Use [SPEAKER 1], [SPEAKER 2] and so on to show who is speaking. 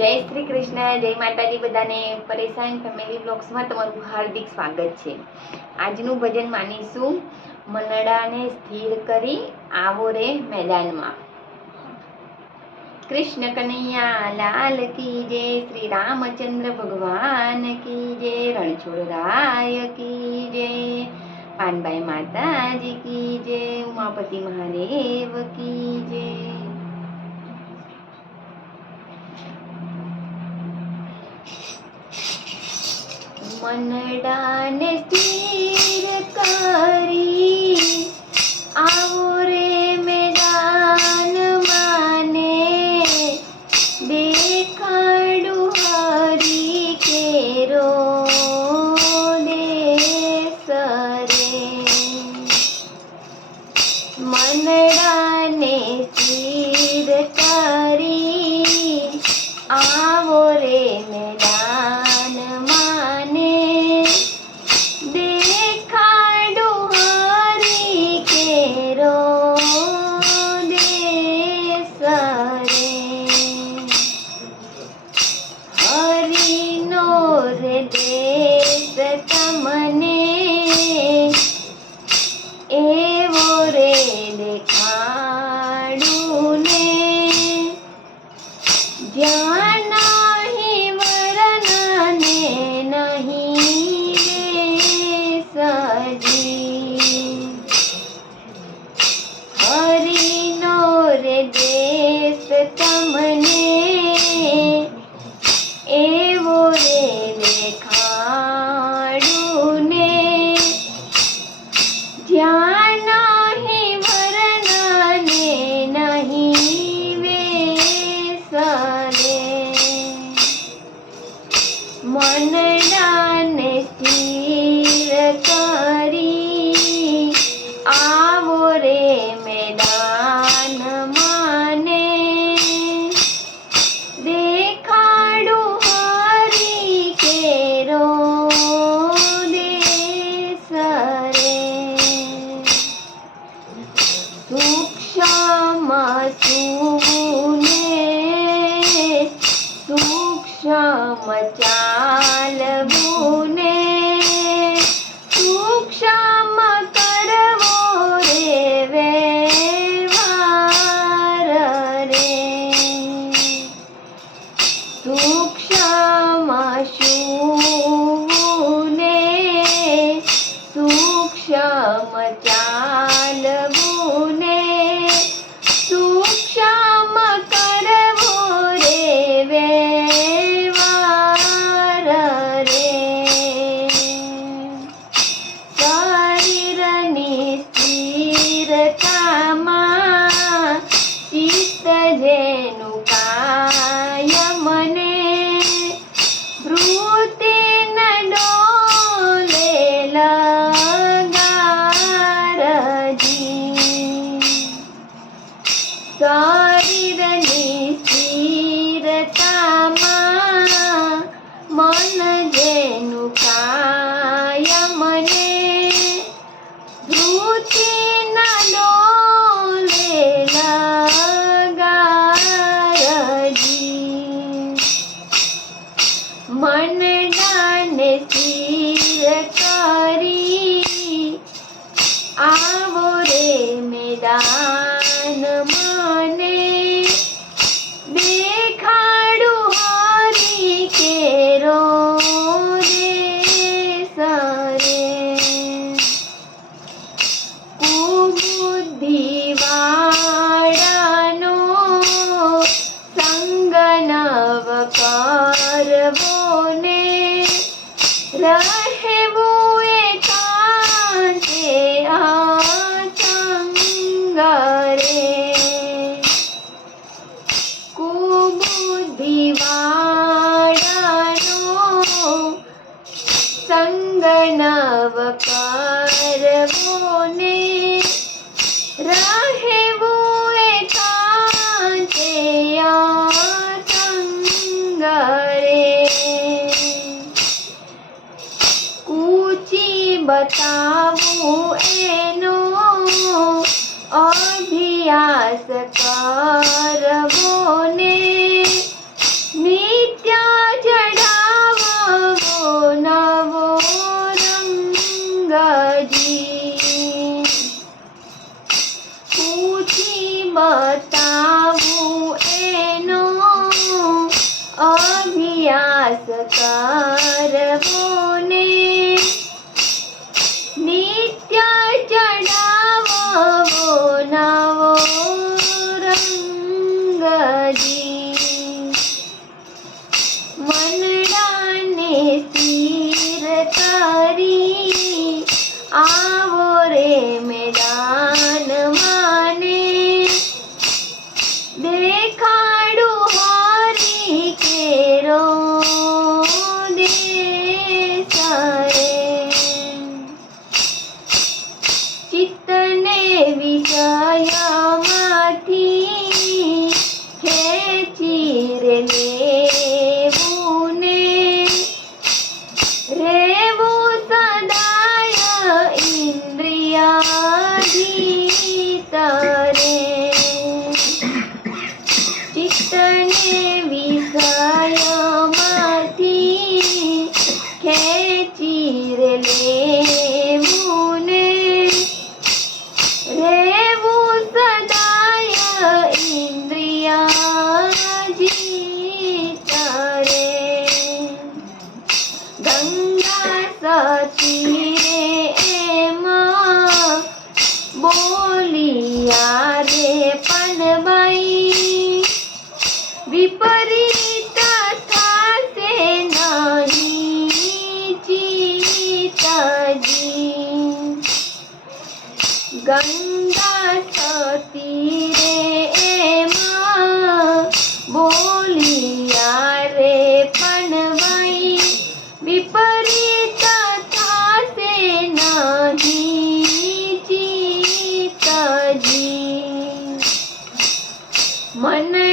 [SPEAKER 1] જય શ્રી કૃષ્ણ, જય માતાજી બધાને પરેશાન ફેમિલી બ્લોગ્સમાં તમારું હાર્દિક સ્વાગત છે. આજનું ભજન માનીશું, મનડાને સ્થિર કરી આવો રે મેદાનમાં. કૃષ્ણ કનૈયા, લાલ કી જય, શ્રી રામચંદ્ર ભગવાન કી જય, રણછોડ રાય કી જય, પાનબાઈ માતાજી કી જય, ઉમાપતિ મહાદેવ કી જય. મનડાને સ્થિર કરી. ને જ્યાં નહીં વરન ને નહીં સજી. હરિનો રે દેશ તમને સુને સૂક્ષ્મ ચાલવું ને સૂક્ષ્મ કરવો રે વ્યવહાર રે સૂક્ષ્મ શુને સૂક્ષ્મ ચાલવું કરી આવો રે મેદાન મને દેખાડું કેરો રે કુબુદ્ધિવાળાનો સંગ નવ કરવો ને રહેવું કરવો ને રહેવું બતાવું એનો અભ્યાસ કરવો ને ભાષકાર બોને લેવું ને રેવું સદાય ઇન્દ્રિયાધીત રે ચિત્તને વિષય My name